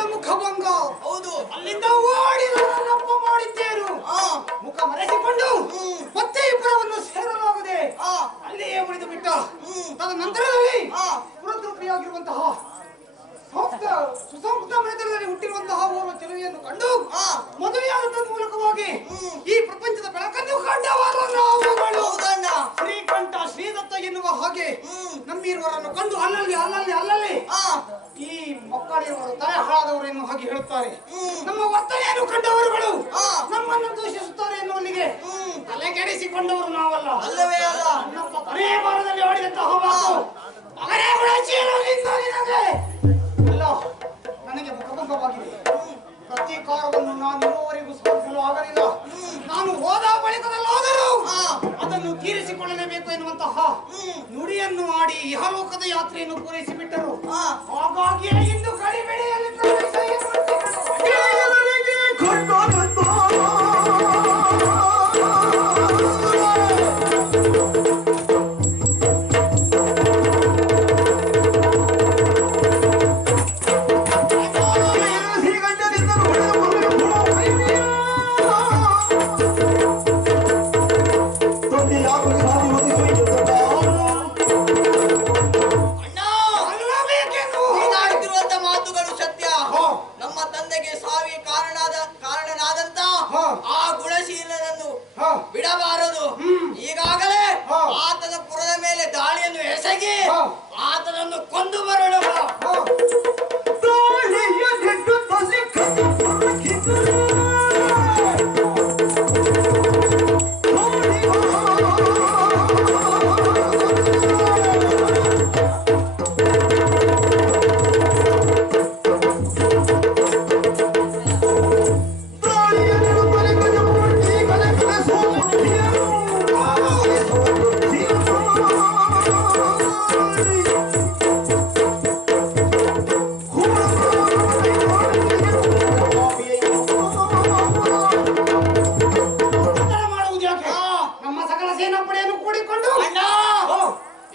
ನನ್ನ ಮುಖಭಂಗ. ಹೌದು. ಅಲ್ಲಿಂದ ಓಡಿ ನನ್ನಪ್ಪ ಮಾಡಿದ್ದೇನು. ಮುಖ ಮರೆಸಿಕೊಂಡು ಮತ್ತೆ ಇಬ್ಬರವನ್ನು ಸೇರಲಾಗದೆ ಅಲ್ಲಿಯೇ ಉಳಿದು ಬಿಟ್ಟ. ತದನಂತರದಲ್ಲಿ ಪುರತೃಪ್ತಿಯಾಗಿರುವಂತಹ ಸುಸಂಸ್ಕೃತ ಮನೆತನದಲ್ಲಿ ಹುಟ್ಟಿರುವಂತಹ ಓರ್ವ ಚೆಲುವೆಯನ್ನು ಕಂಡು ಮದುವೆಯಾದ ಮೂಲಕವಾಗಿ ಈ ಪ್ರಪಂಚದ ಬೆಳಕನ್ನು ಕಂಡವರು ನಾವುಗಳು. ಶ್ರೀಕಂಠ ಶ್ರೀದತ್ತ ಎನ್ನುವ ಹಾಗೆ ನಮ್ಮಿರುವರನ್ನು ಕಂಡು ಅಲ್ಲಲ್ಲಿ ಈ ಮಕ್ಕಳಿರುವರು ತಲೆ ಹಾಳಾದವರು ಎನ್ನುವ ಹಾಗೆ ಹೇಳುತ್ತಾರೆ. ನಮ್ಮ ವರ್ತನೆಯನ್ನು ಕಂಡವರುಗಳು ನಮ್ಮನ್ನು ದೂಷಿಸುತ್ತಾರೆ ಎನ್ನುವಲ್ಲಿಗೆ ತಲೆ ಕೆಡಿಸಿಕೊಂಡವರು ನಾವಲ್ಲ. ಅಲ್ಲವೇ ಅಲ್ಲ. ನಮ್ಮ ಕೊನೆಯ ವಾರದಲ್ಲಿ ಆಡಿದಂತಹ ಮಾತು ಮಗನೇ ನನಗೆ ಮುಖಭಂಗವಾಗಿದೆ. ಪ್ರತೀಕಾರವನ್ನು ನಾನು ಇರುವವರೆಗೂ ಸಾಧಿಸಲು ಆಗಲಿಲ್ಲ. ನಾನು ಹೋದ ಬಳಿಕದಲ್ಲಾದರೂ ಅದನ್ನು ತೀರಿಸಿಕೊಳ್ಳಲೇಬೇಕು ಎನ್ನುವಂತಹ ನುಡಿಯನ್ನು ಆಡಿ ಇಹಲೋಕದ ಯಾತ್ರೆಯನ್ನು ಪೂರೈಸಿಬಿಟ್ಟರು. ಹಾಗಾಗಿ ಇಂದು ಕಡಿಮೆಡೆಯಲ್ಲಿ ಬಿಡಬಾರದು. ಈಗಾಗಲೇ ಆತನ ಪುರದ ಮೇಲೆ ದಾಳಿಯನ್ನು ಎಸಗಿ ಆತನನ್ನು ಕೊಂದು ಬರೋಣ.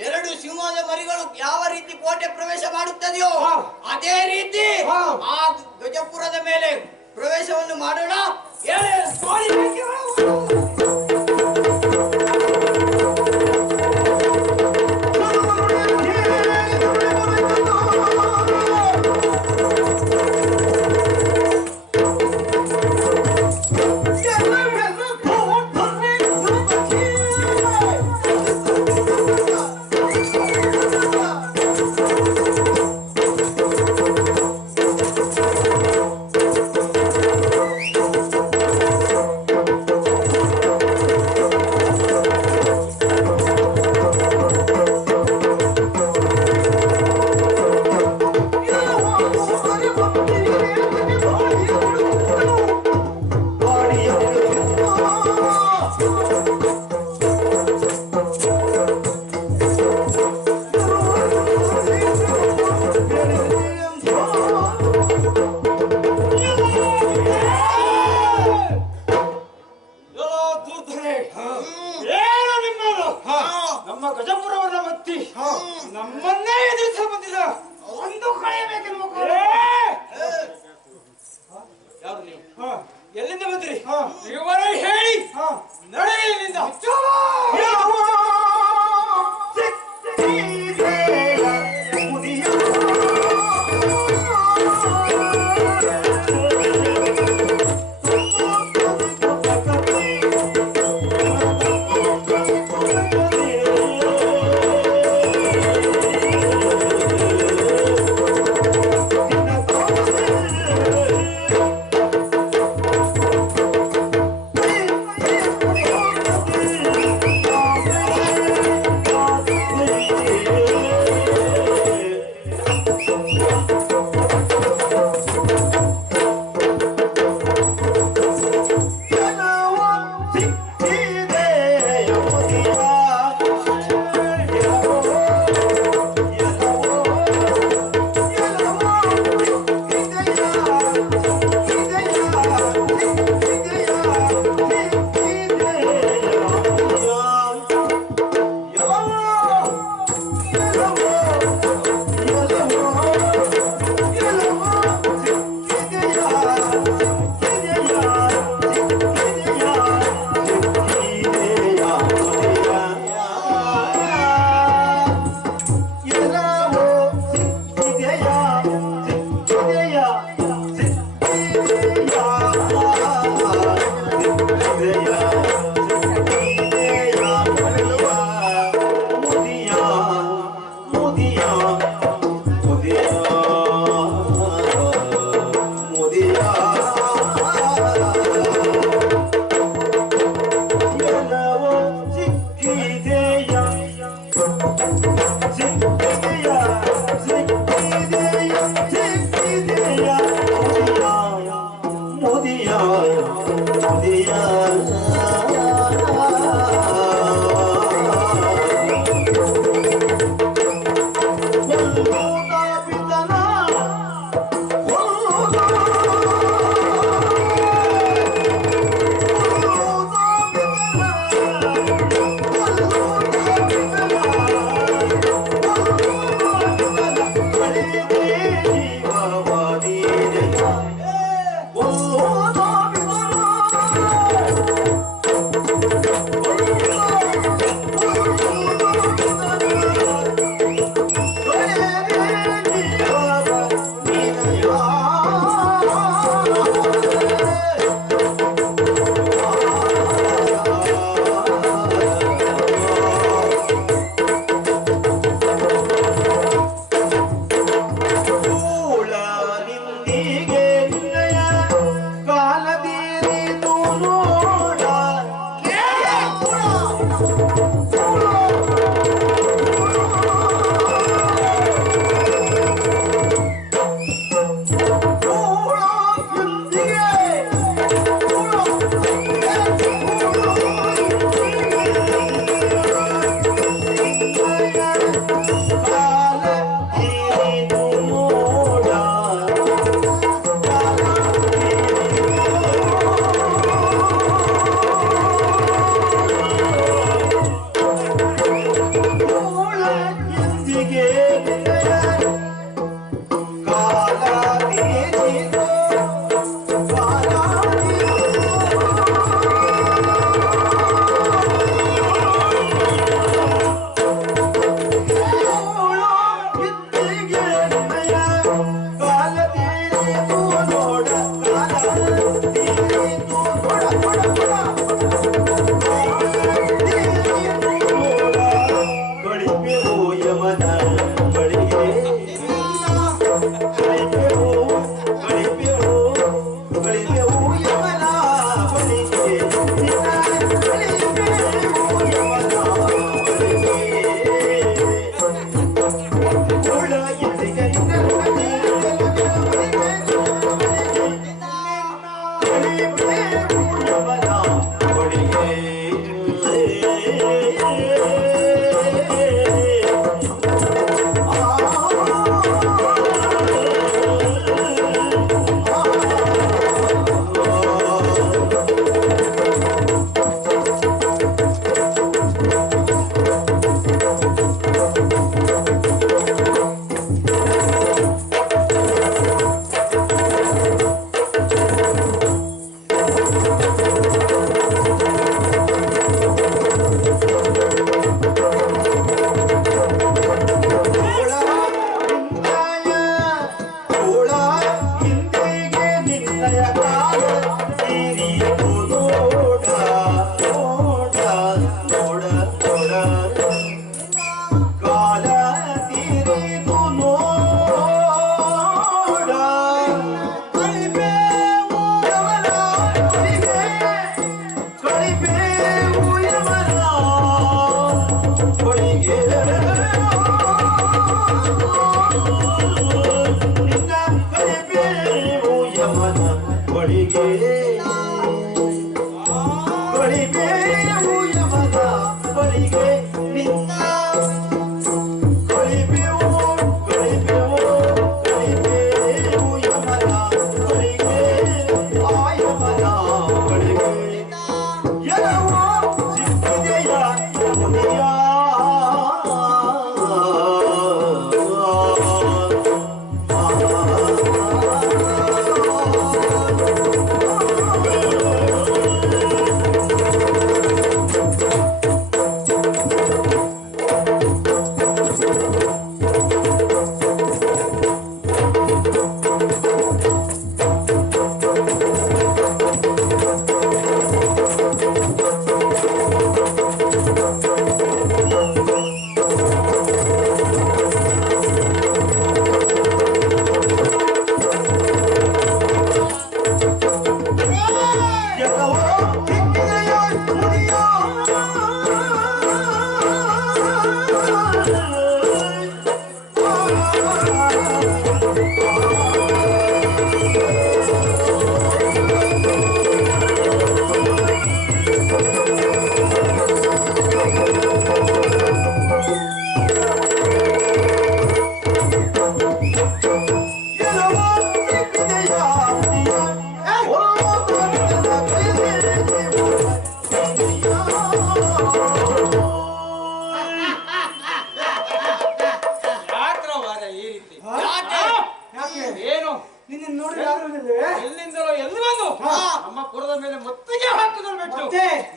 ಎರಡು ಸಿಂಹದ ಮರಿಗಳು ಯಾವ ರೀತಿ ಕೋಟೆ ಪ್ರವೇಶ ಮಾಡುತ್ತದೆಯೋ ಅದೇ ರೀತಿ ಆ ಗಜಪುರದ ಮೇಲೆ ಪ್ರವೇಶವನ್ನು ಮಾಡೋಣ.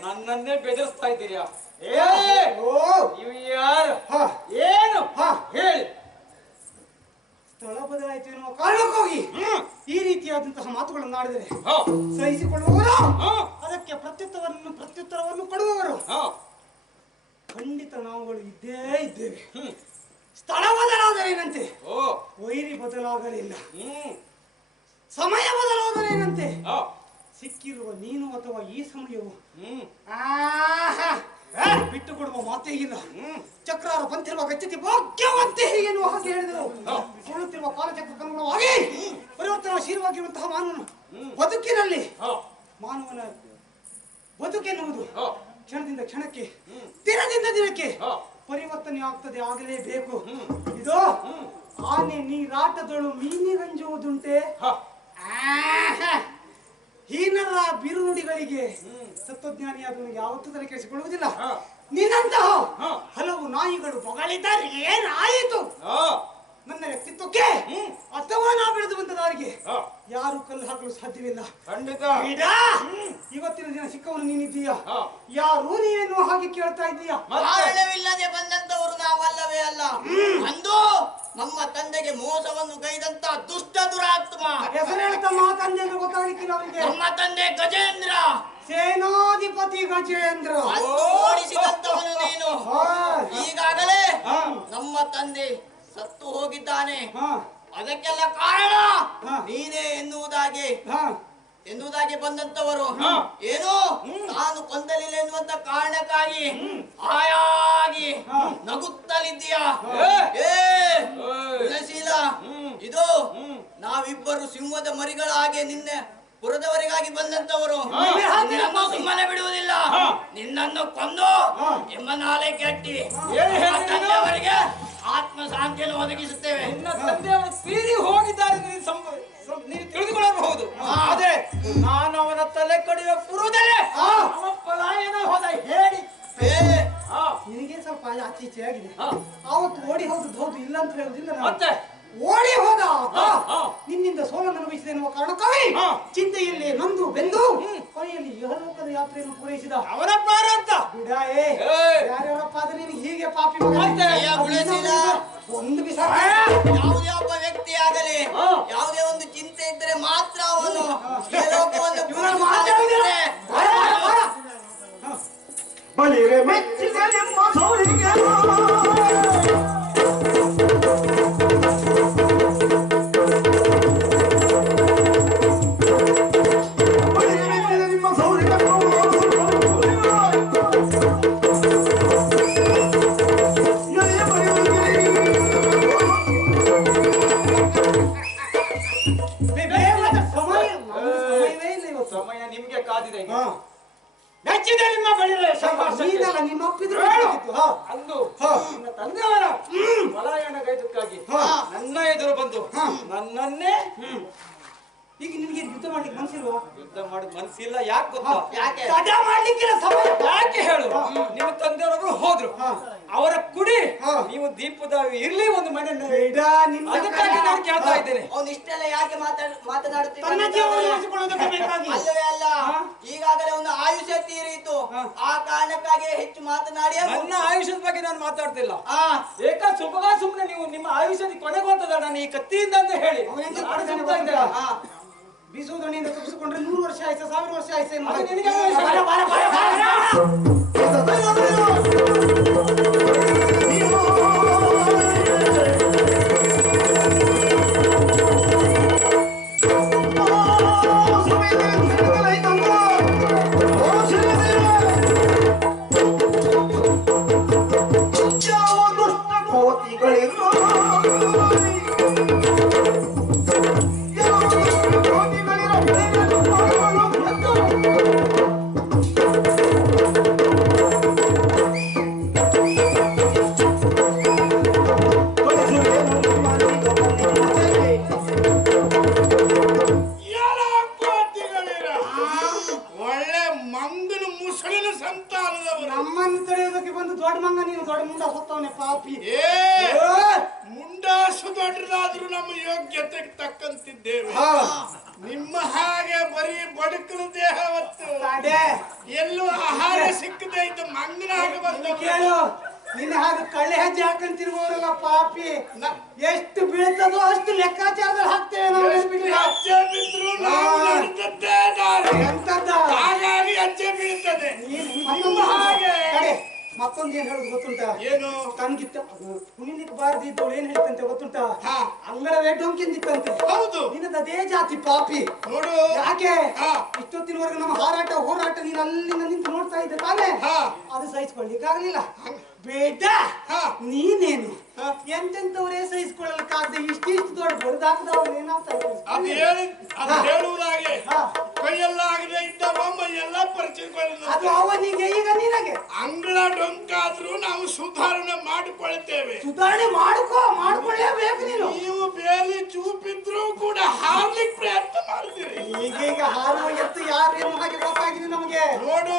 ನನ್ನನ್ನೇ ಬೆದರಿಸ್ತಾ ಇದ್ದೀರಾ? ನೀವು ಯಾರು? ಏನು ಹೇಳಿ? ಸ್ಥಳ ಬದಲಾಯಿತು ಎನ್ನುವ ಕಾರಣಕ್ಕಾಗಿ ಈ ರೀತಿಯಾದಂತಹ ಮಾತುಗಳನ್ನು ಆಡಿದರೆ ಸಹಿಸಿಕೊಳ್ಳುವವರು, ಅದಕ್ಕೆ ಪ್ರತ್ಯುತ್ತರವನ್ನು ಕೊಡುವವರು ಖಂಡಿತ ನಾವುಗಳು ಇದ್ದೇ ಇದ್ದೇವೆ. ಸ್ಥಳ ಬದಲಾದರೇನಂತೆ, ವೈರಿ ಬದಲಾಗಲಿಲ್ಲ. ಸಮಯ ಬದಲಾದರೇನಂತೆ, ಸಿಕ್ಕಿರುವ ನೀನು ಅಥವಾ ಈ ಸಮಯವು ಬಿಟ್ಟು ಕೊಡುವ ಮಾತೇ ಇಲ್ಲ. ಚಕ್ರಾರ ಬಂತಿರುವ ಗಚ್ಚತಿ ಭಾಗ್ಯವಂತೆ ಎನ್ನುವ ಹಾಗೆ ಹೇಳಿದರು. ಸುಳ್ಳುತ್ತಿರುವ ಕಾಲಚಕ್ರಕ್ಕೆ ಅನುಗುಣವಾಗಿ ಪರಿವರ್ತನಾಶೀಲವಾಗಿರುವಂತಹ ಮಾನವನ ಬದುಕಿನಲ್ಲಿ, ಮಾನವನ ಬದುಕೆನ್ನುವುದು ಕ್ಷಣದಿಂದ ಕ್ಷಣಕ್ಕೆ, ದಿನದಿಂದ ದಿನಕ್ಕೆ ಪರಿವರ್ತನೆ ಆಗ್ತದೆ, ಆಗಲೇಬೇಕು. ಇದು ಆನೆ ನೀರಾಟದಳು ಮೀನಿಗಂಜುವುದುಂಟೆ. ಹೀನರ ಬಿರುನುಡಿಗಳಿಗೆ ತತ್ವಜ್ಞಾನಿಯಾದವನಿಗೆ ಯಾವತ್ತೂ ತಲೆ ಕೆಡಿಸಿಕೊಳ್ಳುವುದಿಲ್ಲ. ನಿನ್ನಂತಹ ಹಲವು ನಾಯಿಗಳು ಬೊಗಳಿದ್ದಾರೆ, ಏನಾಯಿತು? ನನ್ನ ವ್ಯಕ್ತಿತ್ವಕ್ಕೆ ಅಥವಾ ನಾ ಬೆಳೆದು ಬಂದ ದಾರಿಗೆ ಯಾರು ಕಲ್ಲು ಹಾಕಲು ಸಾಧ್ಯವಿಲ್ಲ. ಖಂಡಿತ. ಇವತ್ತಿನ ದಿನ ಸಿಕ್ಕವನು ನೀನಿದ್ದೀಯಾ? ಯಾರು ನೀವೇನು ಹಾಗೆ ಕೇಳ್ತಾ ಇದ್ದೀಯಾ? ಕಾರಣವಿಲ್ಲದೆ ಬಂದಂತವರು ನಾವಲ್ಲವೇ ಅಲ್ಲ. ಅಂದು ನಮ್ಮ ತಂದೆಗೆ ಮೋಸವನ್ನು ಗೈದಂತ ದುಷ್ಟ ದುರಾತ್ಮ. ಹೆಸರು ಹೇಳ್ತಾ ಮಾ ತಂದೆ ಅಂದ್ರೆ ಗೊತ್ತಾಗಲಿಕ್ಕಿಲ್ಲ ಅವರಿಗೆ. ನಮ್ಮ ತಂದೆ ಗಜೇಂದ್ರ, ಸೇನಾಧಿಪತಿ ಗಜೇಂದ್ರ. ಓಡಿಸಿದಂತವನು ನೀನು. ಈಗಾಗಲೇ ನಮ್ಮ ತಂದೆ ಸತ್ತು ಹೋಗಿದ್ದಾನೆ. ಅದಕ್ಕೆಲ್ಲ ಕಾರಣ ನೀನೇ ಎನ್ನುವುದಾಗಿ ಬಂದಂತವರು ಏನು ನಾನು ಕೊಂದಲಿಲ್ಲ ಎನ್ನುವಂತ ಕಾರಣಕ್ಕಾಗಿ ಆಯಾಗಿ ನಗುತ್ತಲಿದ್ದೀಯಾ? ಗುಣಶೀಲ, ಇದು ನಾವಿಬ್ಬರು ಸಿಂಹದ ಮರಿಗಳ ಹಾಗೆ ನಿನ್ನೆ ಪುರದವರಿಗಾಗಿ ಬಂದಂತವರು. ನಿನ್ನನ್ನು ಸುಮ್ಮನೆ ಬಿಡುವುದಿಲ್ಲ. ನಿನ್ನನ್ನು ಕೊಂದು ಎಮ್ಮನಾಲೆ ಕಟ್ಟಿ ತಂದೆಯವರಿಗೆ ಆತ್ಮ ಶಾಂತಿಯನ್ನು ಒದಗಿಸುತ್ತೇವೆ. ನಿನ್ನ ತಂದೆಯವರು ತೀರಿ ಹೋಗಿದ್ದಾರೆ, ನೀವು ತಿಳಿದುಕೊಳ್ಳಬಹುದು. ಅದೇ ನಾನು ಅವನ ತಲೆ ಕಡಿಯುವ ಪೂರ್ವದಲ್ಲೇ ಅವನ ಪಲಾಯನ ಹೋದ ಹೇಳಿ ನಿನಗೆ ಸ್ವಲ್ಪ ಆಚೆ ಈಚೆ ಆಗಿದೆ. ಆವತ್ತು ಓಡಿ ಹೌದು ಇಲ್ಲ ಅಂತ ಹೇಳುವುದಿಲ್ಲ. ಮತ್ತೆ ಓಡಿ ಹೋದ ನಿನ್ನಿಂದ ಸೋಲನ್ನು ಅನುಭವಿಸಿದೆ ಎನ್ನುವ ಕಾರಣಕ್ಕಾಗಿ ಚಿಂತೆಯಲ್ಲಿ ನೊಂದು ಬೆಂದು ಕೊನೆಯಲ್ಲಿ ಇಹಲೋಕದ ಯಾತ್ರೆಯನ್ನು ಪೂರೈಸಿದ ಅವನ ಪ್ರಾರಂತ ಬಿಡಾಯೇ. ಯಾರ್ಯಾರಪ್ಪ ಆದ್ರೆ ನೀನು ಹೀಗೆ ಪಾಪಿ ಒಂದು ಬಿಸಾಕ. ಯಾವುದೇ ಒಬ್ಬ ವ್ಯಕ್ತಿ ಆಗಲಿ, ಯಾವುದೇ ಒಂದು ಚಿಂತೆ ಇದ್ದರೆ ಮಾತ್ರ ಅವನು ಇಹಲೋಕವನ್ನು ಬಲಿರೆ ಮೆಚ್ಚಿದ ನಿಮ್ಮ ಸೌರಿಗೆ ಸಮಯ ನಿಮ್ಗೆ ಕಾದಿದೆ. ಮೆಚ್ಚಿದ ನಿಮ್ಮ ಬಳಿರೆ ನಿಮ್ಮ ಒಪ್ಪಿದ್ರು ಅಂದು ನಿನ್ನ ತಂದೆಯವರ ಪಲಾಯನಗೈದಕ್ಕಾಗಿ ನನ್ನ ಎದುರು ಬಂದು ನನ್ನನ್ನೇ ಈಗ ನಿನಗೆ ಯುದ್ಧ ಮಾಡ್ಲಿಕ್ಕೆ ಮನಸ್ಸಿಲ್ವಾ? ಯುದ್ಧ ಮಾಡೋದು ಮನಸ್ಸಿಲ್ಲ. ಯಾಕೆ ಗೊತ್ತಾ? ತಡ ಮಾಡ್ಲಿಕ್ಕಿಲ್ಲ ಸಮಯ. ಯಾಕೆ ಹೇಳು? ನಿಮ್ಮ ತಂದೆಯವರೊಬ್ರು ಹೋದ್ರು, ಅವರ ಕುಡಿ ನೀವು ದೀಪದ ಇರ್ಲಿ ಒಂದು ಮನೆ ಅದಕ್ಕಾಗಿ ನಾನು ಕೇಳ್ತಾ ಇದ್ದೇನೆ. ಅವನು ಇಷ್ಟೆಲ್ಲ ಯಾಕೆ ಮಾತನಾಡುತ್ತಿದ್ದಾನೆ? ಅಲ್ಲವೇ ಅಲ್ಲ, ಈಗಾಗಲೇ ಒಂದು ಆಯುಷ್ಯ ತೀರಿತು. ಆ ಕಾರಣಕ್ಕಾಗಿ ಹೆಚ್ಚು ಮಾತನಾಡಿ ನನ್ನ ಆಯುಷ್ಯದ ಬಗ್ಗೆ ನಾನು ಮಾತಾಡ್ತಿಲ್ಲ. ಸುಮ್ಮನೆ ನೀವು ನಿಮ್ಮ ಆಯುಷ್ಯದ ಕೊನೆಗೋತದ ನಾನು ಈ ಕತ್ತಿಯಿಂದ ಅಂತ ಹೇಳಿ ಬೀಸುವುದಣಿಯಿಂದ ತಪ್ಪಿಸಿಕೊಂಡ್ರೆ 100 ವರ್ಷ ಆಯ್ತು, 1000 ವರ್ಷ ಆಯ್ತು. ಕೋತಿಗಳಿಂದ ಮಂಗ ನೀನು ದೊಡ್ಡ ಮುಂಡ ಹೊತ್ತವನೆ ಪಾಪಿ. ಮುಂಡಾಸು ದೊಡ್ಡದಾದ್ರೂ ನಮ್ಮ ಯೋಗ್ಯತೆಗೆ ತಕ್ಕಂತಿದ್ದೇವೆ. ನಿಮ್ಮ ಹಾಗೆ ಬರೀ ಬದುಕಲು ದೇಹ ಹೊತ್ತು ಎಲ್ಲೂ ಆಹಾರ ಸಿಕ್ಕದೆ ಇದ್ದ ಮಂಗನ ಹಾಗೆ ಬಂದ ಕೇಳು. ನಿನ್ನ ಹಾಗೆ ಕಳ್ಳೆ ಹೆಜ್ಜೆ ಹಾಕಂತಿರುವವರಲ್ಲ ಪಾಪಿ. ಎಷ್ಟು ಬೀಳ್ತದೋ ಅಷ್ಟು ಲೆಕ್ಕಾಚಾರದಲ್ಲಿ ಹಾಕ್ತೇವೆ ನಾವು. ಹೆಜ್ಜೆ ಬಿದ್ರು ಎಂತದ್ದ ಹಾಗಾಗಿ ಹೆಜ್ಜೆ ಬೀಳ್ತದೆ. ನಿಮ್ಮ ಹಾಗೆ ಮತ್ತೊಂದು ಏನ್ ಹೇಳುದು ಗೊತ್ತುಂಟ? ಏನು? ತನ್ಗಿತ್ತ ಕುಣಿಲಿಕ್ಕೆ ಬಾರದಿದ್ದವಳು ಏನ್ ಹೇಳ್ತಂತೆ ಗೊತ್ತುಂಟ? ಅಂಗಳವೇ ಡೊಂಕಿಂದಿತ್ತಂತೆ. ಹೌದು, ನಿನ್ನದ ಅದೇ ಜಾತಿ ಪಾಪಿ. ನೋಡು ಯಾಕೆ ಇಷ್ಟೊತ್ತಿನವರೆಗೆ ನಮ್ಮ ಹಾರಾಟ ಹೋರಾಟ ನೀನು ಅಲ್ಲಿಂದ ನಿಂತು ನೋಡ್ತಾ ಇದ್ದೆ ತಾನೇ? ಅದು ಸಹಿಸ್ಕೊಳ್ಳಿಕ್ಕಾಗ್ಲಿಲ್ಲ. ಬೇಡ ನೀನೇನು ಎಂತೆಂತವರೇ ಸಹಿಸ್ಕೊಳ್ಳಲಿಕ್ಕಾಗದೆ ಇಷ್ಟಿಷ್ಟು ದೊಡ್ಡ ಬಡ್ದಾಕದವ್ರು ಏನಾಗ್ತಾ ಹೇಳುವುದಾಗೆ ಕೈಯೆಲ್ಲ ಆಗದೆ ಇದ್ದವ ಮೈಯೆಲ್ಲ ಪರಿಚಯಕೊಳ್ಳ. ಅದು ಅವನಿಗೆ, ಈಗ ನಿನಗೆ. ಅಂಗಳ ಡೊಂಕಾದ್ರೂ ನಾವು ಸುಧಾರಣೆ ಮಾಡಿಕೊಳ್ತೇವೆ. ಸುಧಾರಣೆ ಮಾಡ್ಕೊಳ್ಳೇಬೇಕು ನೀನು. ನೀವು ಬೇಲಿ ಚೂಪಿದ್ರೂ ಕೂಡ ಹಾರ್ಲಿಕ್ಕೆ ಪ್ರಯತ್ನ ಮಾಡ್ತೀರಿ. ಈಗೀಗ ಹಾರುವ ಎತ್ತು ಯಾರೇನು ಹಾಗೆ ಗೊತ್ತಾಗಿದೆ ನಮಗೆ. ನೋಡು,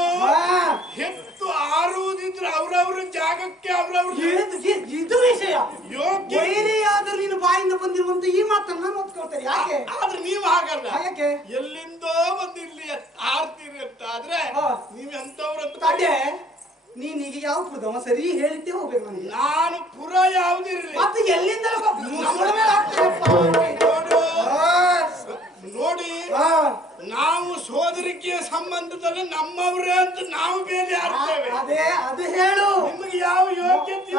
ಎತ್ತು ಆರುವುದಿದ್ರೆ ಅವ್ರವ್ರ ಜಾಗಕ್ಕೆ ಅವ್ರವ್ರ ಇದು ವಿಷಯ. ಯೋಗ್ಯ ಆದ್ರೂ ನೀನು ಬಾಯಿಂದ ಬಂದಿರುವಂತ ಈ ಮಾತನ್ನ ನಾನು ಒಪ್ಕೊಳ್ತೇನೆ. ಯಾಕೆ? ಆದ್ರೆ ನೀವು ಹಾಗಲ್ಲ. ಯಾಕೆ? ಎಲ್ಲಿಂದೋ ಬಂದಿರ್ಲಿ ಆರ್ತೀರಿ ಅಂತ ಆದ್ರೆ ನೀವ್ ಎಂತವ್ರಂತ. ನೀನ್ ಈಗ ಯಾವ ಪುರದವ ಸರಿ ಹೇಳಿದ್ದೆ ಹೋಗ್ಬೇಕು ನನಗೆ. ನಾನು ಪುರ ಯಾವ್ದಿರ್ಲಿ ಮತ್ತೆ ಎಲ್ಲಿಂದ ನೋಡಿ, ನಾವು ಸೋದರಿಕೆಯ ಸಂಬಂಧದಲ್ಲಿ ನಮ್ಮವರೇ ಅಂತ ನಾವು ಬೇರೆ ಆಡ್ತೇವೆ. ಅದು ಹೇಳು. ನಿಮಗೆ ಯಾವ ಯೋಗ್ಯತೆ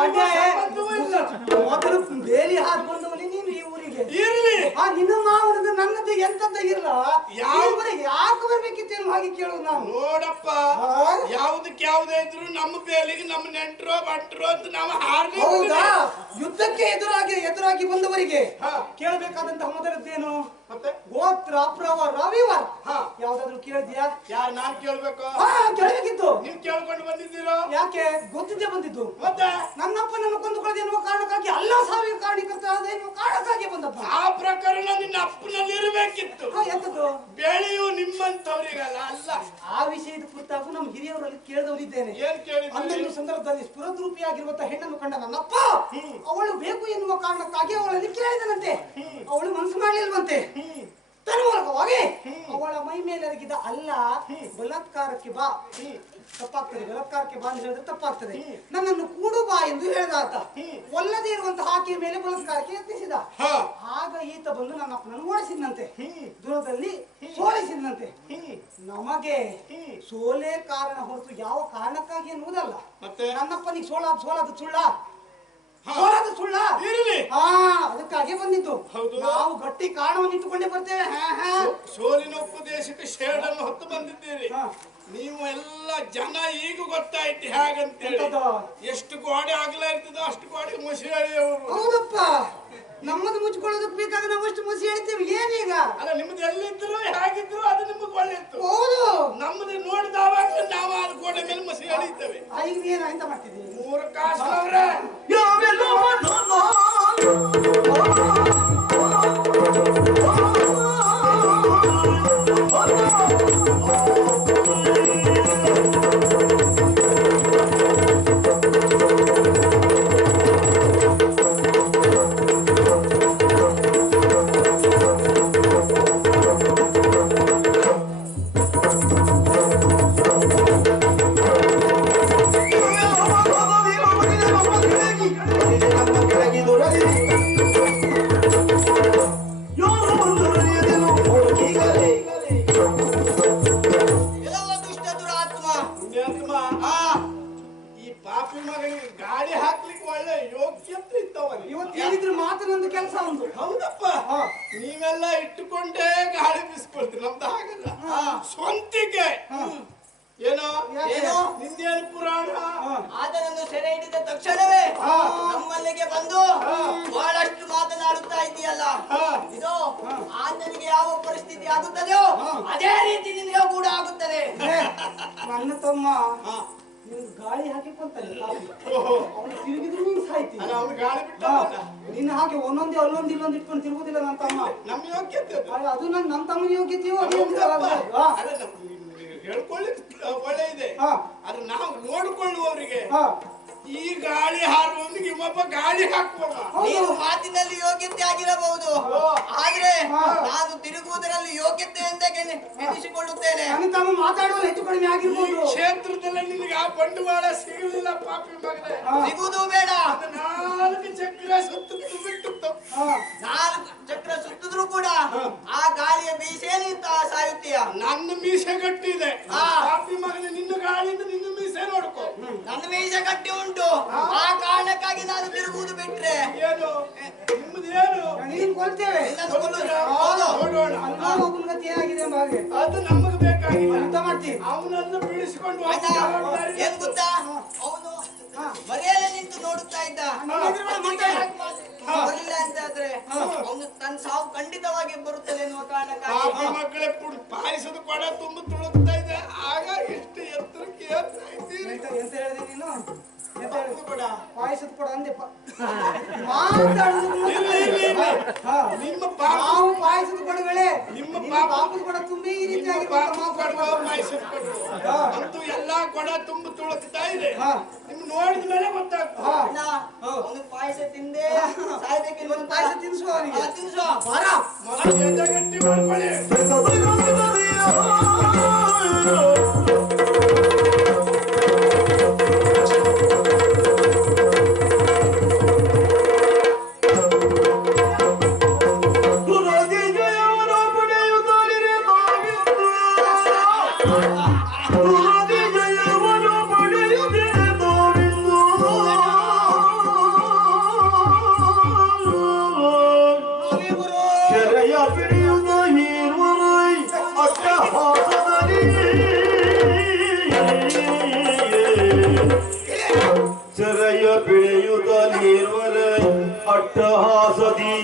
ಮೊದಲು ಬೇಲಿ ಹಾಕಿ ಬಂದವನೇ ನೀನು ಈ ಊರಿಗೆ ಇರ್ಲಿ. ನಿನ್ನ ಮಾವನದು ನನ್ನದು ಎಂತದ್ದ ಇರಲ್ಲ. ಯಾಕೆ ಬರ್ಬೇಕಿತ್ತೇನು ಹಾಗೆ ಕೇಳುದು ನಾವು. ನೋಡಪ್ಪ, ಯಾವ್ದಕ್ಕೆ ಯಾವ್ದೇ ಇದ್ರು ನಮ್ಮ ಬೇಲಿಗೆ ನಮ್ಮ ನೆಂಟ್ರೋ ಬಂಟ್ರೋ ಅಂತ ನಾವು ಹಾರ್ಲಿ. ಹೌದಾ? ಯುದ್ಧಕ್ಕೆ ಎದುರಾಗಿ ಬಂದವರಿಗೆ ಕೇಳಬೇಕಾದಂತಹ ಮೊದಲದ್ದೇನು? ಗೋತ್ರ, ಪ್ರವ, ರವಿವಾರ ಯಾವ್ದಾದ್ರು ಕೇಳಿದ್ಯಾ? ನಾನ್ ಕೇಳ್ಬೇಕು? ಕೇಳಬೇಕಿತ್ತು. ನೀವ್ ಕೇಳ್ಕೊಂಡು ಬಂದಿದ್ದೀರೋ? ಯಾಕೆ? ಗೊತ್ತಿದ್ದೆ ಬಂದಿದ್ದು. ಮತ್ತೆ ನನ್ನಪ್ಪನನ್ನು ಕೊಂದುಕೊಳ್ಳದೆ ಎನ್ನುವ ಕಾರಣಕ್ಕಾಗಿ ಅಲ್ಲ ಸಾವಿರ ಕಾರಣಕರ್ತ ಎನ್ನುವ ಕಾರಣಕ್ಕಾಗಿ ಬಂದಪ್ಪ. ಆ ಪ್ರಕರಣ ನಿನ್ನ ಅಪ್ಪನಲ್ಲಿ ಇರಬೇಕಿತ್ತು. ಎಂತದ್ದು? ಬೆಳೆಯು ನಿಮ್ಮಂತವರಿಗಲ್ಲ ಅಲ್ಲ. ಆ ವಿಷಯದ ಕುರಿತಾಗೂ ನಮ್ಮ ಹಿರಿಯವರಲ್ಲಿ ಕೇಳಿದವರಿದ್ದೇನೆ. ಏನ್ ಕೇಳಿದ್ರು? ಅಂದೊಂದು ಸಂದರ್ಭದಲ್ಲಿ ಸ್ಫುರದ್ರೂಪಿಯಾಗಿರುವಂತಹ ಹೆಣ್ಣನ್ನು ಕಂಡ ನನ್ನಪ್ಪ ಅವಳು ಬೇಕು ಎನ್ನುವ ಕಾರಣಕ್ಕಾಗಿ ಅವಳಲ್ಲಿ ಕೇಳಿದನಂತೆ. ಅವಳು ಮನಸ್ಸು ಮಾಡಲಿಲ್ವಂತೆ. ತನ್ಮೂಲಕವಾಗಿ ಅವಳ ಮೈ ಮೇಲೆ ಎರಗಿದ ಅಲ್ಲ ಬಲಾತ್ಕಾರಕ್ಕೆ ಬಾ. ತಪ್ಪಾಗ್ತದೆ. ಬಲಾತ್ಕಾರಕ್ಕೆ ಬಾ ಅಂತ ಹೇಳಿದ್ರೆ ತಪ್ಪಾಗ್ತದೆ. ನನ್ನನ್ನು ಕೂಡು ಬಾ ಎಂದು ಹೇಳಿದ ಆತ. ಒಲ್ಲದೇ ಇರುವಂತಹ ಆಕೆಯ ಮೇಲೆ ಬಲಾತ್ಕಾರಕ್ಕೆ ಯತ್ನಿಸಿದ. ಆಗ ಈತ ಬಂದು ನನ್ನ ಅಪ್ಪನನ್ನು ಓಡಿಸಿದಂತೆ, ದೂರದಲ್ಲಿ ಸೋಲಿಸಿದಂತೆ. ನಮಗೆ ಸೋಲೆ ಕಾರಣ ಹೊರತು ಯಾವ ಕಾರಣಕ್ಕಾಗಿ ಎನ್ನುವುದಲ್ಲ. ನನ್ನಪ್ಪನಿಗೆ ಸೋಲಾದ ಸುಳ್ಳ ಅದಕ್ಕಾಗಿ ಬಂದಿದ್ದು. ನಾವು ಗಟ್ಟಿ ಕಾರಣವನ್ನು ಇಟ್ಟುಕೊಂಡೇ ಬರ್ತೇವೆ. ಸೋಲಿನ ಉಪದೇಶಕ್ಕೆ ಶೇಡನ್ನು ಹೊತ್ತು ಬಂದಿದ್ದೀರಿ. ನೀವು ಎಲ್ಲ ಜನ ಈಗ ಗೊತ್ತಾಯ್ತು ಹೇಗಂತೇಳಿ. ಎಷ್ಟು ಗೋಡೆ ಆಗ್ಲಾ ಇರ್ತದೋ ಅಷ್ಟು ಗೋಡೆ ಮುಸಿ ಎಳೆಯವರು. ಹೌದಪ್ಪ, ನಮ್ಮದು ಮುಚ್ಕೊಳ್ಳೋದಕ್ಕೆ ಬೇಕಾಗ ನಾವು ಅಷ್ಟು ಮುಸಿ ಹೇಳ್ತೇವೆ. ಏನೀಗ? ಅಲ್ಲ, ನಿಮ್ದು ಎಲ್ಲಿದ್ರು ಹೇಗಿದ್ರು ಅದು ನಿಮ್ಗೆ ಒಳ್ಳೆಯಿತ್ತು. ಹೌದು, ನಮ್ಮದು ನೋಡಿದವಾಗ ನಾವು ಅದು ಗೋಡೆ ಮೇಲೆ ಮುಸಿ ಎಳೀತೇವೆ. ಈಗ ಏನು ಅಂತ ಮಾಡ್ತಿದ್ದೀವಿ? 3 ಕಾಸವ್ರೆ ಗಾಳಿ ಹಾಕ್ಲಿಕ್ಕೆ ಒಳ್ಳೆ ಯೋಗ್ಯತೆ ಇತ್ತವಲ್ಲಿ. ಇವತ್ತು ಹೇಳಿದ್ರು ಮಾತನೊಂದು ಕೆಲಸ ಒಂದು. ಹೌದಪ್ಪ, ನೀವೆಲ್ಲ ಇಟ್ಟುಕೊಂಡೇ ಗಾಳಿ ಬೀಸ್ಕೊಳ್ತೀರಿ. ನಮ್ದು ಹಾಗಲ್ಲ, ಸ್ವಂತಿಕೆ. ಏನೋ ನಿಂದೇನು ಪುರಾಣ? ಆತನನ್ನು ಸೆರೆ ಹಿಡಿದ ತಕ್ಷಣವೇ ನಮ್ಮಲ್ಲಿಗೆ ಬಂದು ಬಹಳಷ್ಟು ಮಾತನಾಡುತ್ತಾ ಇದೆಯಲ್ಲ. ಇದು ಆತನಿಗೆ ಯಾವ ಪರಿಸ್ಥಿತಿ ಆಗುತ್ತದೆಯೋ ಅದೇ ರೀತಿ ನಿನಗೆ ಕೂಡ ಆಗುತ್ತದೆ. ನನ್ನ ತಮ್ಮ ಗಾಳಿ ಹಾಕಿಕೊಂತಾನೆ. ಅವನು ತಿರುಗಿದ್ರು ನೀನು ಸಾಯ್ತಿ. ಗಾಳಿ ಬಿಟ್ಟ ನಿನ್ನ ಹಾಗೆ ಒಂದೊಂದೇ ಅಲ್ಲೊಂದು ಇಲ್ಲೊಂದು ಇಟ್ಕೊಂಡು ತಿರುಗುದಿಲ್ಲ ನನ್ನ ತಮ್ಮ. ನಮ್ಮ ಯೋಗ್ಯತೆ ಅದು ನನ್ನ ತಮ್ಮನ ಯೋಗ್ಯತೆಯೋ ಹೇಳ್ಕೊಳ್ಳಿಕ್ಕೆ ಒಳ್ಳೆ ಇದೆ. ಆದ್ರೆ ನಾವು ನೋಡಿಕೊಳ್ಳುವವರಿಗೆ ಈ ಗಾಳಿ ಹಾರುವವನಿಗೆ ಇವೊಬ್ಬ ಗಾಳಿ ಹಾಕುವ. ನೀನು ಮಾತಿನಲ್ಲಿ ಯೋಗ್ಯತೆ ಆಗಿರಬಹುದು, ಆದ್ರೆ ನಾನು ತಿರುಗುವುದರಲ್ಲಿ ಯೋಗ್ಯತೆ ಅಂತ ಎನಿಸಿಕೊಳ್ಳುತ್ತೇನೆ. ತಾನು ಮಾತಾಡುವ ಹೆಚ್ಚು ಕಡಿಮೆ ಆಗಿರ್ಬೋದು. ಕ್ಷೇತ್ರದಲ್ಲಿ ನಿನಗೆ ಆ ಬಂಡವಾಳ ಸಿಗಲಿಲ್ಲ ಪಾಪಿ ಮಗನೇ. ಸಿಗುವುದು ಬೇಡ. 4 ಚಕ್ರ ಸುತ್ತು ಬಿಟ್ಟು 4 ಚಕ್ರ ಸುತ್ತಿದ್ರು ಕೂಡ ಆ ಗಾಳಿಯ ಬೀಸೇ ನಿಂತ ಸಾಯುತ್ತೀಯ. ನನ್ನ ಮೀಸೆ ಗಟ್ಟಿದೆ. ಪಾಪಿ ಮಗನೇ, ನಿನ್ನ ಗಾಳಿಯಿಂದ ನಿನ್ನ ಮೀಸೆ ನೋಡ್ಕೋ. ನನ್ನ ಮೀಸೆ ಗಟ್ಟಿ ಉಂಟು, ಆ ಕಾರಣಕ್ಕಾಗಿ ನಾನು ತಿರುಗುವುದು ಬಿಟ್ರೆ ಏನು ನಿಮ್ಮದೇನು ನೀನ್ ಕೊಲ್ತೇವೆ. ನೋಡೋಣ. ಒಬ್ಬನ ಗತಿ ಏನಾಗಿದೆ ಎಂಬ ಹಾಗೆ ಅದು ನಮಗೆ ಬೇಕಾಗಿಲ್ಲ. ಎಂತ ಮಾಡ್ತೀವಿ? ಅವನನ್ನು ಬೀಳಿಸಿಕೊಂಡು ಏನ್ ಗೊತ್ತಾ, ಅವನು ಮರೆಯಲ್ಲೇ ನಿಂತು ನೋಡುತ್ತಾ ಇದ್ದ. ಬರಲಿಲ್ಲ ಅಂತ ಆದ್ರೆ ಅವನು ತನ್ನ ಸಾವು ಖಂಡಿತವಾಗಿ ಬರುತ್ತದೆ ಎನ್ನುವ ಕಾರಣಕ್ಕಾಗಿ ಮಕ್ಕಳೇ ಪಾಯಸದ ಕೊಡ ತುಂಬ ತುಳುಕ್ತಾ ಇದೆ. ಆಗ ಎಷ್ಟು ಎತ್ತರಕ್ಕೆ ಏರ್ತಾ ಇದ್ದೀರಿ. ಎಂತ ಹೇಳಿದೆ ನೀನು? ಎಂತ ಹೇಳಿದೆ? ಪಾಯಸದ ಕೊಡ ಅಂದೆ. ಮಾತಾಡುದು ನಿಮ್ಮ ನಾವು ಪಾಯಸದ ಕೊಡಗಳೇ. ನಿಮ್ಮ ಪಾಪದ ಕೊಡ ತುಂಬಿ ಈ ರೀತಿಯಾಗಿ ಪಾಯಸದ ಕೊಡ ಅಂತೂ ಎಲ್ಲಾ ಕೊಡ ತುಂಬ ತುಳುಕ್ತಾ ಇದೆ. ನಿಮ್ ನೋಡಿದ ಮೇಲೆ ಗೊತ್ತಾಗ್ತದೆ. ಅವನು ಪಾಯಸ ತಿಂದೇ ಸಾಯ್ಬೇಕಿಲ್ಲ. ಪಾಯಸ ತಿನ್ಸುವ ಅವನಿಗೆ. ತಿನ್ಸುವ ಗಟ್ಟಿ ಮಾಡ್ಕೊಳ್ಳಿ. ಅಟ್ಟಹಾಸದಿ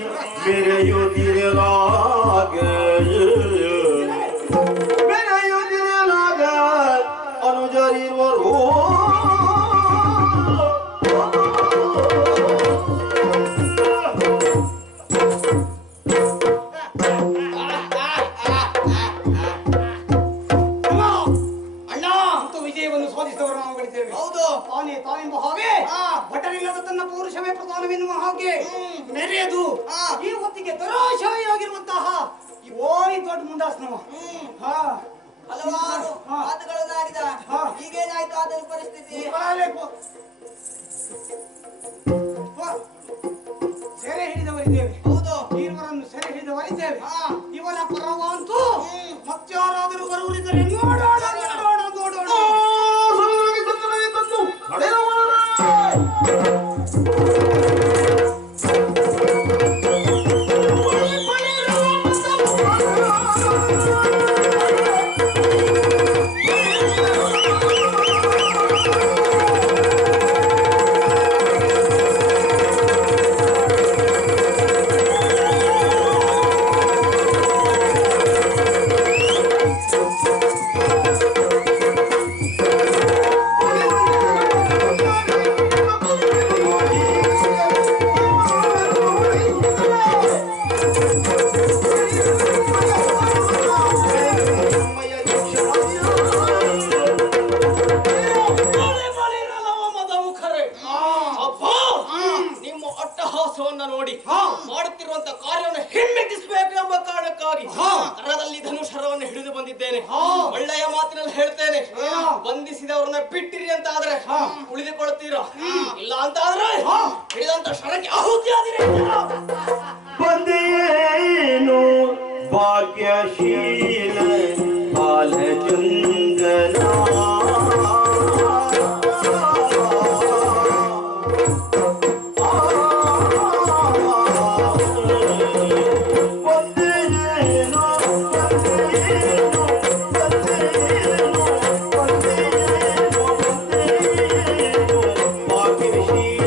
ಮೆರೆಯುತ್ತಿರಲಾಗ ಅನುಜರಿರುವರು ವಿಜಯವನ್ನು ಸಾಧಿಸಿದವರು ನಾವು ಗಳಿದ್ದೇವೆ. ಹೌದು, ತಾನೆಂಬ ಹಾಗೆ ಭಟರಿಲ್ಲದ ತನ್ನ ಪೌರುಷವೇ ಪ್ರಧಾನವೆನ್ನುವ ಹಾಗೆ ಮೆರೆಯದು ಈ ಹೊತ್ತಿಗೆ ದುರಾಶಾಯಿಯಾಗಿರುವಂತಹ ಈ ದೊಡ್ಡ ಮುಂದಾಸನವ ಹಲವಾರು ಮಾತುಗಳನ್ನು ಆಡಿದ. ಈಗೇನಾಯ್ತು ಆತನ ಪರಿಸ್ಥಿತಿ? ಸೆರೆ ಹಿಡಿದವರಿದ್ದೇವೆ. ಹೌದು, ಇವರನ್ನು ಸೆರೆ ಹಿಡಿದವರಿದ್ದೇವೆ. ಇವನ ಪರವಂತೂ ಮತ್ತಾರಾದರೂ ಬರುವುದಿದ್ದರೆ ನೋಡೋಣ ನೋಡೋಣ ನೋಡೋಣ. ನೋಡಿ ಮಾಡುತ್ತಿರುವಂತ ಕಾರ್ಯವನ್ನು ಹಿಮ್ಮೆಟ್ಟಿಸಬೇಕು ಎಂಬ ಕಾರಣಕ್ಕಾಗಿ ಕರದಲ್ಲಿ ಧನುಷರವನ್ನು ಹಿಡಿದು ಬಂದಿದ್ದೇನೆ. ಒಳ್ಳೆಯ ಮಾತಿನಲ್ಲಿ ಹೇಳ್ತೇನೆ, ಬಂಧಿಸಿದವರನ್ನ ಬಿಟ್ಟಿರಿ ಅಂತ ಆದ್ರೆ ಉಳಿದುಕೊಳ್ಳುತ್ತೀರಾ, ಇಲ್ಲ ಅಂತ ಆದ್ರೆ ಹಿಡಿದಂತ ಶರಕ್ಕೆ ಆಹುತಿಯಾದಿರಿ. ಬಂದೇನು ಭಾಗ್ಯಶೀಲ ಬಾಲಚಂದನ ಭಾಗ್ಯಶೀಲ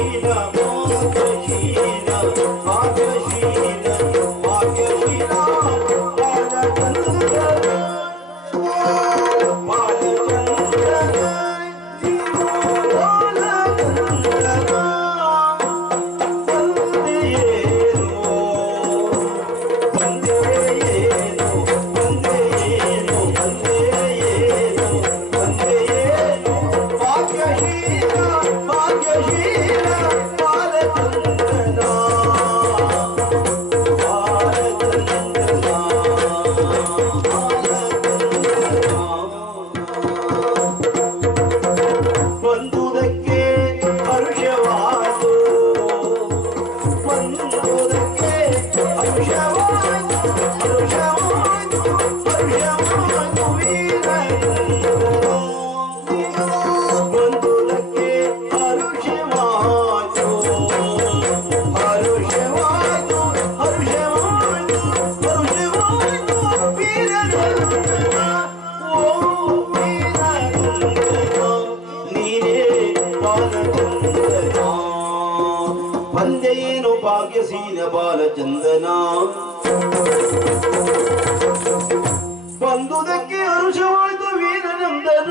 ಬಾಲಚಂದನ ಬಂದುದಕ್ಕೆ ಹರುಷವಾಯಿತು ವೀರನಂದನ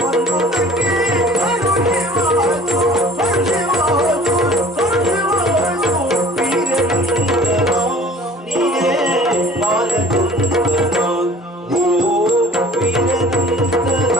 ಬಂದುದಕ್ಕೆ ಹರುಷವಾಯಿತು ವೀರನಂದನ ನೀನೇ ಬಾಲಚಂದನ ಓ ವೀರನಂದನ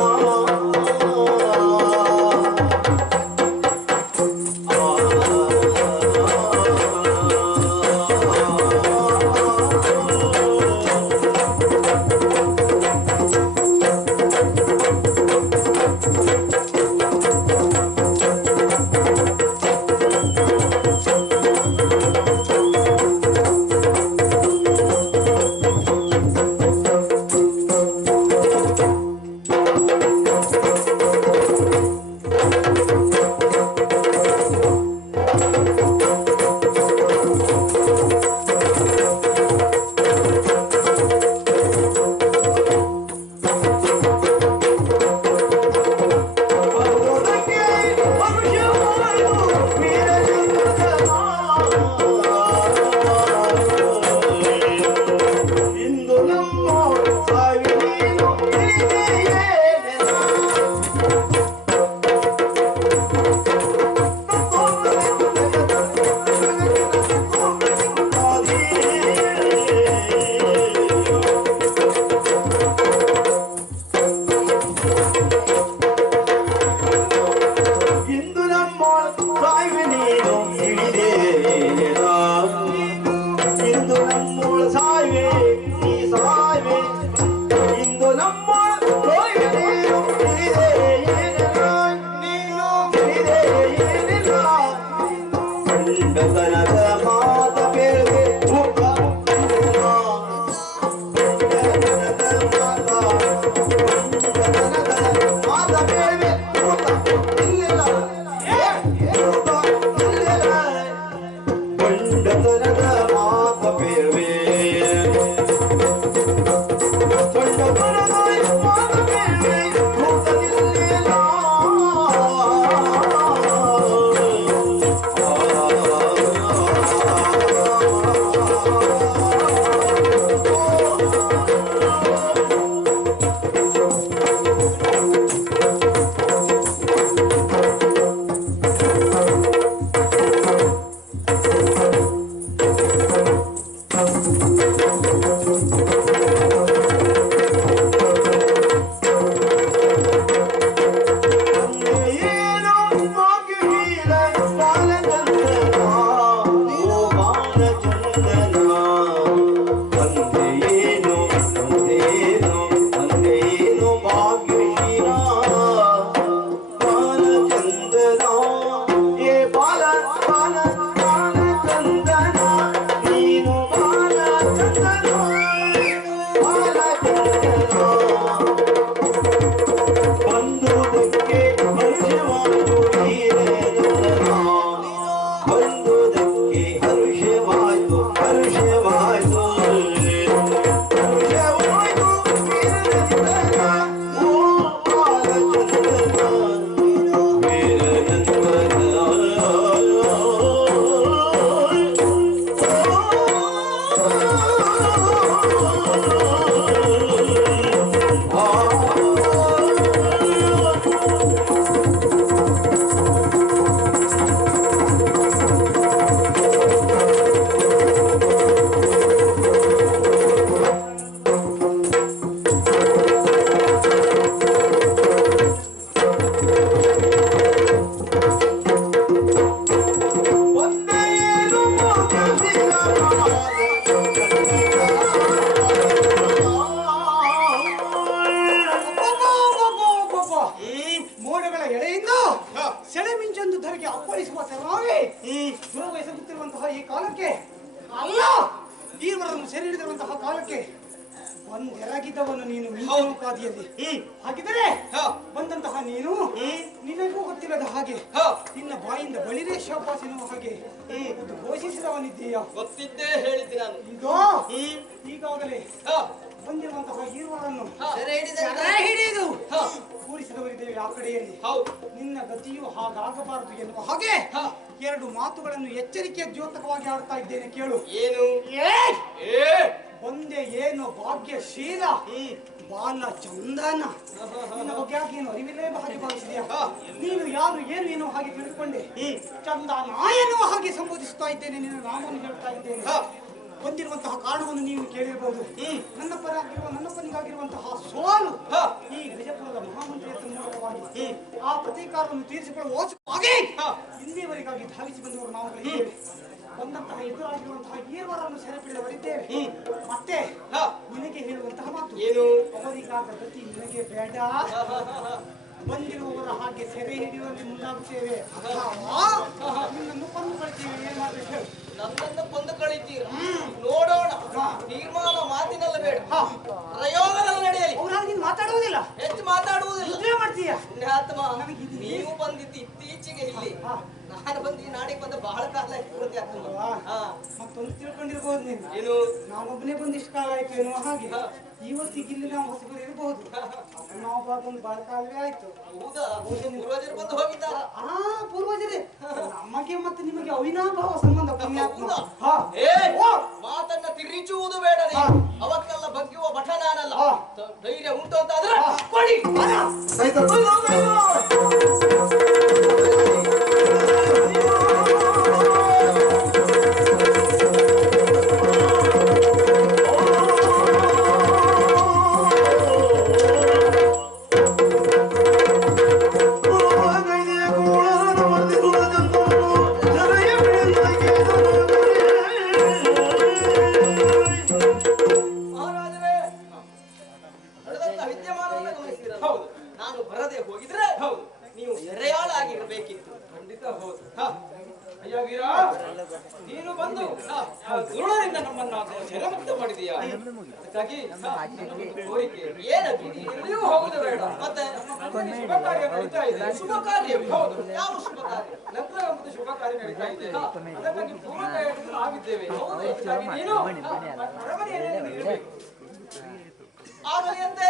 ಒಂದೆರಗಿದ್ದವನು ನೀನು ಮೀನುಪಾದಿಯಲ್ಲಿ ಹಾಗಿದ್ದರೆ ಬಂದಂತಹ ನೀನು ನಿನಗೂ ಗೊತ್ತಿಲ್ಲದ ಹಾಗೆ ನಿನ್ನ ಬಾಯಿಂದ ಬಳಿರೇ ಶಾಪಾಸ ಎನ್ನುವ ಹಾಗೆ ಒಂದು ಘೋಷಿಸಿದವನಿದ್ದೀಯ. ಗೊತ್ತಿದ್ದೇ ಹೇಳಿದ್ದೆ ನಾನು. ಇದೋ ಈಗಾಗಲೇ ಬಂದಿರುವಂತಹ ಹೀರೋರನ್ನು ಸೆರೆ ಹಿಡಿದು ಕೂಡಿಸಿದವರಿದ್ದೇವೆ ಆ ಕಡೆಯಲ್ಲಿ. ಹೌದು. ನಿನ್ನ ಗತಿಯು ಹಾಗಾಗಬಾರದು ಎನ್ನುವ ಹಾಗೆ ಎರಡು ಮಾತುಗಳನ್ನು ಎಚ್ಚರಿಕೆಯ ದ್ಯೋತಕವಾಗಿ ಆಡ್ತಾ ಇದ್ದೇನೆ, ಕೇಳು. ಏನು? ಒಂದೇ ಏನು ಭಾಗ್ಯಶೀಲ ಬಾಲ ಚಂದನ. ನಿನ್ನ ಬಗ್ಗೆ ಯಾಕೆ ಏನು ಅರಿವಿಲ್ಲೇ ಹಾಗೆ ಭಾವಿಸಿದ್ಯಾ? ನೀನು ಯಾರು ಏನು ಎನ್ನುವ ಹಾಗೆ ತಿಳಿದುಕೊಂಡೆ. ಚಂದನ ಎನ್ನುವ ಹಾಗೆ ಸಂಬೋಧಿಸ್ತಾ ಇದ್ದೇನೆ, ನಿನ್ನ ನಾಮವನ್ನು ಹೇಳ್ತಾ ಇದ್ದೇನೆ. ಬಂದಿರುವಂತಹ ಕಾರಣವನ್ನು ನೀವು ಕೇಳಿರಬಹುದು. ನನ್ನಪ್ಪನಿಗಾಗಿರುವಂತಹ ಸೋಲು ಈ ವಿಜಯಪುರದ ಮಹಾಮಂತ್ರಿಯ ಮೂಲಕವಾಗಿ ಆ ಪ್ರತೀಕಾರವನ್ನು ತೀರಿಸಿಕೊಳ್ಳುವ ಹಾಗೆ ಇಲ್ಲಿಯವರೆಗಾಗಿ ಧಾವಿಸಿ ಬಂದವರು ನಾವು ಬಂದಂತಹ ಎದುರಾಗಿರುವಂತಹ ಈರ್ವರನ್ನು ಸೆರೆಪಿಡಿದವರಿದ್ದೇವೆ. ಮತ್ತೆ ನಿನಗೆ ಹೇಳುವಂತಹ ಮಾತು ಏನು? ಅವರಿಗಾದ ಗತಿ ನಿನಗೆ ಬೇಡ. ಬಂದಿರುವವರ ಹಾಗೆ ಸೆರೆ ಹಿಡಿಯುವಲ್ಲಿ ಮುಂದಾಗುತ್ತೇವೆ. ನಿನ್ನನ್ನು ಕೊಂದು ಕಳಿತೀವಿ. ಏನ್ ಮಾಡ್ಬೇಕು ಹೇಳು? ನನ್ನನ್ನು ಕೊಂದು ಕಳಿತೀರ? ನೋಡೋಣ. ತೀರ್ಮಾನ ಮಾತಿನಲ್ಲ ಬೇಡ, ಪ್ರಯೋಗದಲ್ಲಿ ನಡೆಯಲಿ. ಅವ್ರಾಗ ನೀನು ಮಾತಾಡುವುದಿಲ್ಲ, ಹೆಚ್ಚು ಮಾತಾಡುವುದಿಲ್ಲ. ನಿದ್ರೆ ಮಾಡ್ತೀಯ. ಆತ್ಮ, ನೀವು ಬಂದಿದ್ದು ಇತ್ತೀಚೆಗೆ ಇಲ್ಲಿ, ನಾನು ಬಂದು ನಾಡಿಗೆ ಬಂದ ಬಹಳ ಕಾಲ ಆಯ್ತು. ಮತ್ತೊಂದು ತಿಳ್ಕೊಂಡಿರ್ಬೋದು ನೀನು. ಏನು? ನಾವೊಬ್ಬನೇ ಬಂದಿಷ್ಟು ಕಾಲ ಆಯ್ತು ಎನ್ನುವ ಹಾಗೆ ಇವತ್ತಿಗೆ ಇಲ್ಲಿ ನಾವು ಹೊಸಬರು ಇರಬಹುದು. ನಾವು ಬಂದು ಬಹಳ ಕಾಲವೇ ಆಯ್ತು. ಹೌದಾ? ಪೂರ್ವಜರು ಬಂದು ಹೋಗಿದ್ದಾರ? ಪೂರ್ವಜರೇ. ನಮಗೆ ಮತ್ತೆ ನಿಮಗೆ ಅವಿನಾಭಾವ ಸಂಬಂಧ. ಮಾತನ್ನ ತಿರುಚುವುದು ಬೇಡ. ಅವಕ್ಕೆಲ್ಲ ಬಗ್ಗುವ ಭಟ ನಾನಲ್ಲ. ಧೈರ್ಯ ಉಂಟು ಅಂತ ಆದ್ರೆ ಕೊಡಿ. ನೀನು ಬಂದು ದುರುಳರಿಂದ ನಮ್ಮನ್ನ ಸೆರೆಮುಕ್ತ ಮಾಡಿದೀಯಾ? ಅದಕ್ಕಾಗಿ ಕೋರಿಕೆ ಏನದು? ನೀವು ಹೋಗುದು ಬೇಡ. ಮತ್ತೆ ಶುಭ ಕಾರ್ಯ ನಡೀತಾ ಇದೆ. ಶುಭ ಕಾರ್ಯ? ಹೌದು. ಯಾವ ಶುಭ ಕಾರ್ಯ? ನಂತರ ಒಂದು ಶುಭ ಕಾರ್ಯ ನಡೀತಾ ಇದೆ. ಅದಕ್ಕಾಗಿ ಪೂರ್ವ ತಯಾರಿಗಳು ಆಗಿದ್ದೇವೆ. ಅದಕ್ಕಾಗಿ ನೀನು ಅರಮನೆಯಲ್ಲೇ ಇರಬೇಕು. ಆಗಲಿ ಅಂತೆ.